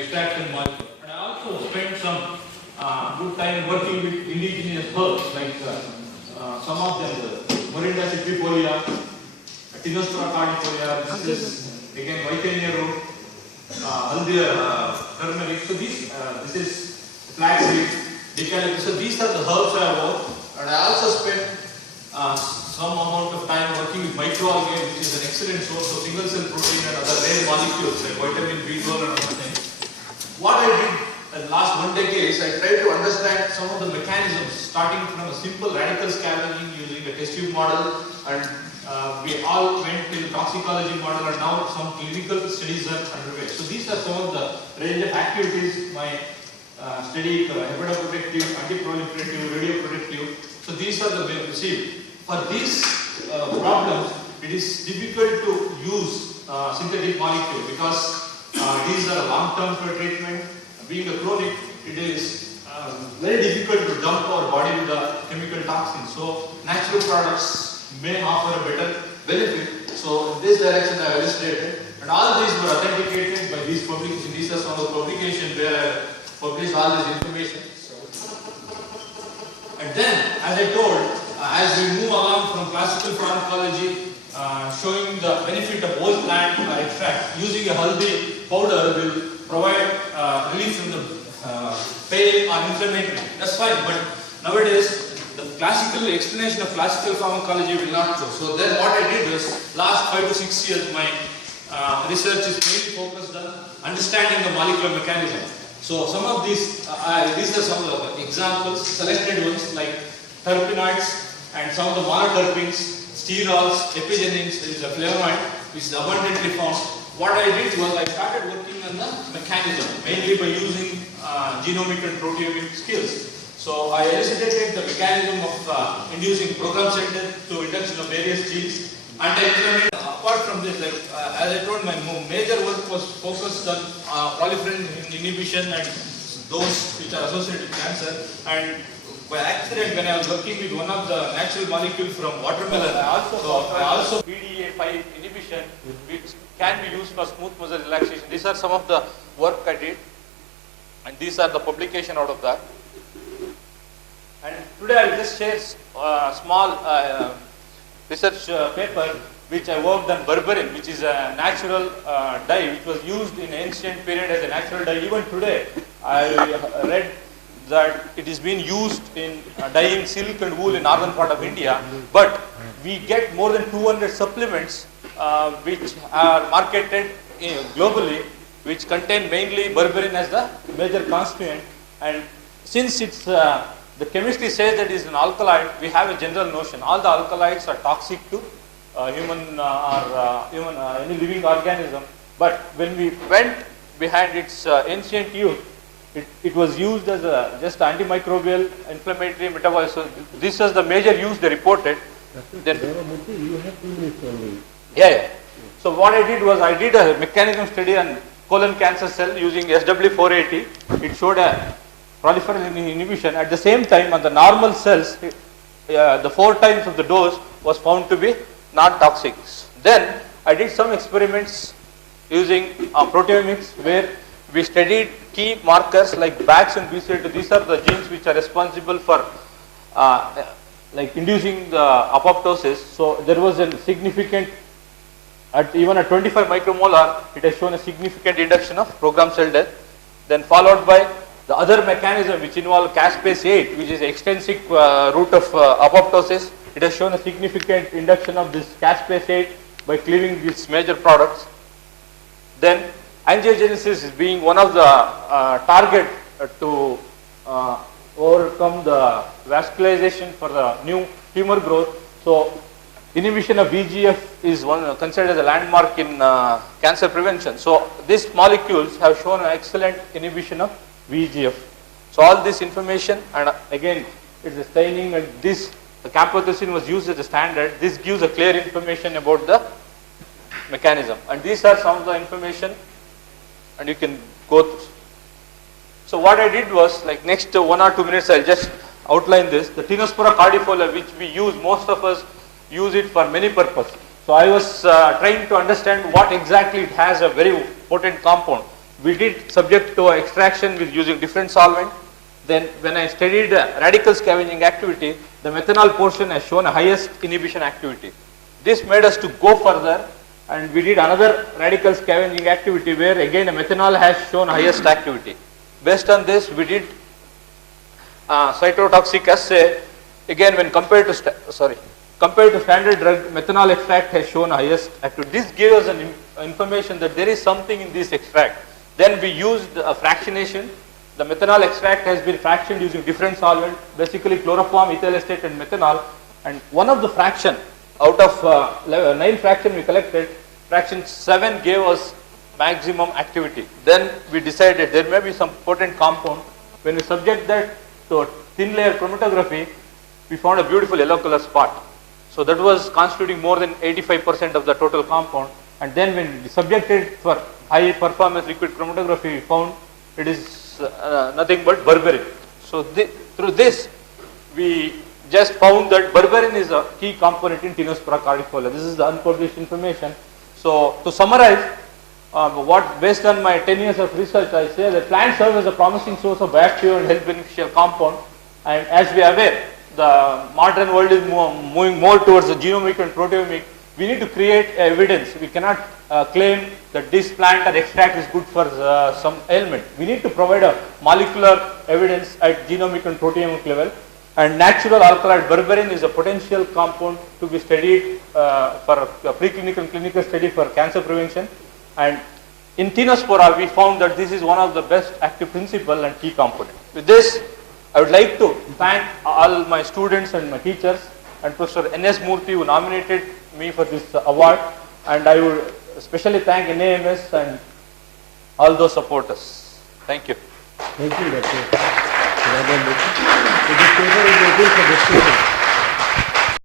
extraction molecule. And I also spent some good time working with indigenous herbs like some of them, the Morinda citrifolia, Tinospora cardifolia, this is again Whitenear root, Haldia turmeric. So this is flaxseed, decalib. So these are the herbs I work, and I also spent some amount of time working with microalgae, which is an excellent source of single cell protein and other rare molecules like vitamin B12 and other things. What I did in the last 1 decade is I tried to understand some of the mechanisms, starting from a simple radical scavenging using a test tube model, and we all went to the toxicology model, and now some clinical studies are underway. So these are some of the range of activities my study: hepatoprotective, antiproliferative, radioprotective. So these are the way received. For these problems, it is difficult to use synthetic molecule because these are long-term for treatment. Being a chronic, it is very difficult to dump our body with the chemical toxins. So natural products may offer a better benefit. So in this direction I have illustrated, and all these were authenticated by these publications. These are some of the publications where I published all this information. And then, as I told, as we move along from classical pharmacology, showing the benefit of whole plant extract, using a haldi powder will provide relief from the pain or inflammatory. That's fine, but nowadays the classical explanation of classical pharmacology will not show. So then what I did was, last 5 to 6 years, my research is mainly focused on understanding the molecular mechanism. So some of these are some of the examples, selected ones like terpenoids and some of the monoterpenes, sterols, epigenins. There is a flavonoid which is abundantly found. What I did was I started working on the mechanism, mainly by using genomic and proteomic skills. So I elucidated the mechanism of inducing programmed cell death through induction of various genes. Anti-inflammatory. Apart from this, like, as I told, my major work was focused on proliferation inhibition and those which are associated with cancer. And by accident, when I was working with one of the natural molecules from watermelon, I also PDA5 inhibition, which can be used for smooth muscle relaxation. These are some of the work I did, and these are the publication out of that. And today I will just share a small research paper which I worked on berberine, which is a natural dye which was used in ancient period as a natural dye. Even today, I read that it is being used in dyeing silk and wool in northern part of India, but we get more than 200 supplements which are marketed globally, which contain mainly berberine as the major constituent. And since it's the chemistry says that it is an alkaloid, we have a general notion all the alkaloids are toxic to human or any living organism. But when we went behind its ancient use, it was used as a just antimicrobial, inflammatory, metabolic. So this was the major use they reported. Then, you have 2 minutes only. yeah. So what I did was I did a mechanism study on colon cancer cell using SW480. It showed a proliferation inhibition. At the same time, on the normal cells, the 4 times of the dose was found to be non-toxic. Then I did some experiments using proteomics where we studied key markers like BAX and BCL2. These are the genes which are responsible for like inducing the apoptosis. So there was a significant, even at 25 micromolar, it has shown a significant induction of programmed cell death. Then followed by the other mechanism which involve caspase 8, which is extrinsic route of apoptosis. It has shown a significant induction of this caspase 8 by cleaving these major products. Then angiogenesis is being one of the target to overcome the vascularization for the new tumor growth. So inhibition of VEGF is one considered as a landmark in cancer prevention. So these molecules have shown an excellent inhibition of VEGF. So all this information, and again it's a staining, and this the camptothecin was used as a standard. This gives a clear information about the mechanism, and these are some of the information, and you can go through. So what I did was, like, next 1 or 2 minutes I'll just outline this. The Tinospora cardifolia, which we use, most of us use it for many purposes. So I was trying to understand what exactly it has, a very potent compound. we did subject to extraction with using different solvent. Then when I studied radical scavenging activity, the methanol portion has shown a highest inhibition activity. This made us to go further, and we did another radical scavenging activity where again a methanol has shown highest activity. Based on this, we did cytotoxic assay. Again, when compared to standard drug, methanol extract has shown highest activity. This gave us an information that there is something in this extract. Then we used a fractionation. The methanol extract has been fractioned using different solvent, basically chloroform, ethyl acetate, and methanol. And one of the fraction out of 9 fraction we collected, fraction 7 gave us maximum activity. Then we decided there may be some potent compound. When we subject that to thin layer chromatography, we found a beautiful yellow color spot. So that was constituting more than 85% of the total compound. And then when we subjected for high performance liquid chromatography, we found it is nothing but berberine. So through this, we just found that berberine is a key component in Tinospora cordifolia. This is the unpublished information. So to summarize, based on my 10 years of research, I say that plants serve as a promising source of bioactive and health beneficial compound. And as we are aware, the modern world is moving more towards the genomic and proteomic. We need to create evidence. We cannot claim that this plant or extract is good for some ailment. We need to provide a molecular evidence at genomic and proteomic level. And natural alkaloid berberine is a potential compound to be studied for a preclinical and clinical study for cancer prevention. And in Tinospora, we found that this is one of the best active principle and key component. With this, I would like to thank all my students and my teachers and Professor N.S. Murthy who nominated me for this award, and I would especially thank NAMS and all those supporters. Thank you. Thank you, Dr. Radha Murthy. So this paper is open for discussion.